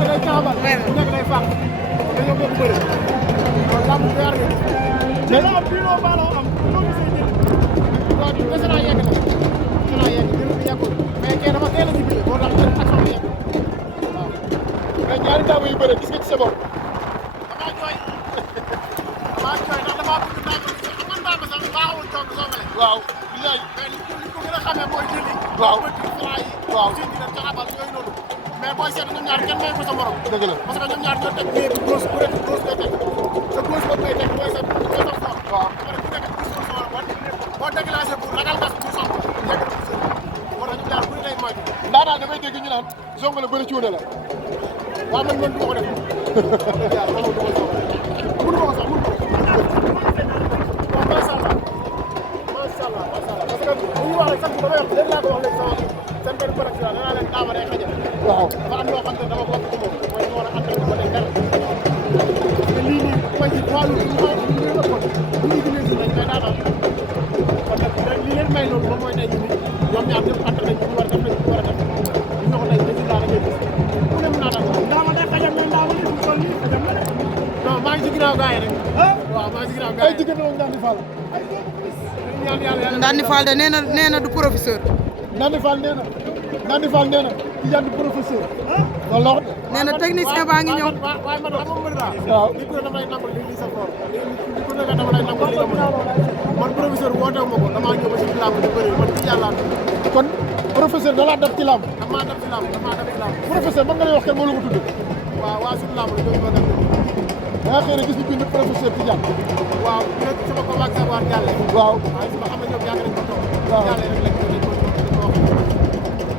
nekk day caxabal. bu nekk day fàq. dañoo bokk bëri. kon lamb bi yaar nga gis. mais loo am bii loo baaloo am loo gisee jël. waaw dese naa yegg nag. dese naa yegg jël bi yàggul. mais kee dama teel a jubile moo tax action bi yegg. waaw. mais ñaari daaw yu bëre gis nga ci sa bopp. damaa jooy. damaa jooy ndax damaa bëgg naa ko xam man daal sax baaxul toog soogale. waaw. mais li ko gën a xamee mooy jëli. waaw waaw ci dina taxabal yooyu noonu. mais booy seet ñoom ñaar kenn may ko sa morom. dëgg la parce que ñoom ñaar ñoo teg pied bi gauche bu rek gauche ngay teg sa gauche boobu ngay teg booy seet bu ko sox sox. waaw parce que bu nekk gis ko soxla boo déclenché pour ragal gas bu sox yegg na ko seen moo tax ñu ñaar bu lay moytu. ndaa daal damay dégg ñu naan Zongale bëri ci wone la. waaw man du ma ko def. mënu ko sax mënu ko. waaw macha allah macha allah parce que bu ñu wax rek sax damay wax léegi laa ko wax léegi sama seen benn production la danaa leen daama day xajal. waaw dafa am loo xam ne dama bokk ci moom mooy dama war a entraîné ba léegi dara. parce que lii nii mooy ci wàllu bu ñu ëppoon bu ñu gënee si dañ koy daanal kon nag lii leen may loolu moom mooy tey ñu ñoom ñaar ñëpp entraîné ñu war a def nañ ñu war a def ñu ñoo ko tey dañu daal ngay gis ku ne mën naa daal ndaama day xajal mais ndaama li mu toll nii xajal na de. non maa ngi ci ginnaaw gars yi rek. waaw maa ngi ci ginnaaw gars yi ay diggante moom Ndandi Fall. Ndandi Fall de nee na du professeur. Ndandi Fall nee na Tidiane du professeur. loolu la wax de. nee na technicien baa ngi ñëw. waaye man xam nga mbir daal. waaw li ko damay nangul li sa for. li ko nekk dama lay nangul li nga mën man professeur wootewu ma ko damaa ñëw ba si làmb di bëri man ci yàlla kon professeur da laa dab ci làmb. damaa dab ci làmb. professeur mën nga lay wax kenn moo la ko tudd. waaw waa suñu làmb la ñoom ñoo def. da ngaa xëy na gis ñu bind professeur Tidiane. waaw rek sama combat ak waa Jalle. waaw waaye su ma xam ne ñoom yàgg nañ ko toog. waaw Jalle rek lañ ko wax.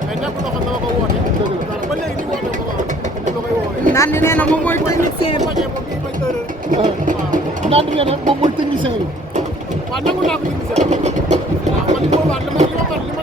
mais nekk loo xam ne dama ko woote. dëgg la ba léegi ni woote ma ko wax dama koy woote. Ndandi nee na moom mooy technicien bi. Ndandi nee na moom mooy technicien bi. waaw nangu naa ko technicien bi. waaw man li ma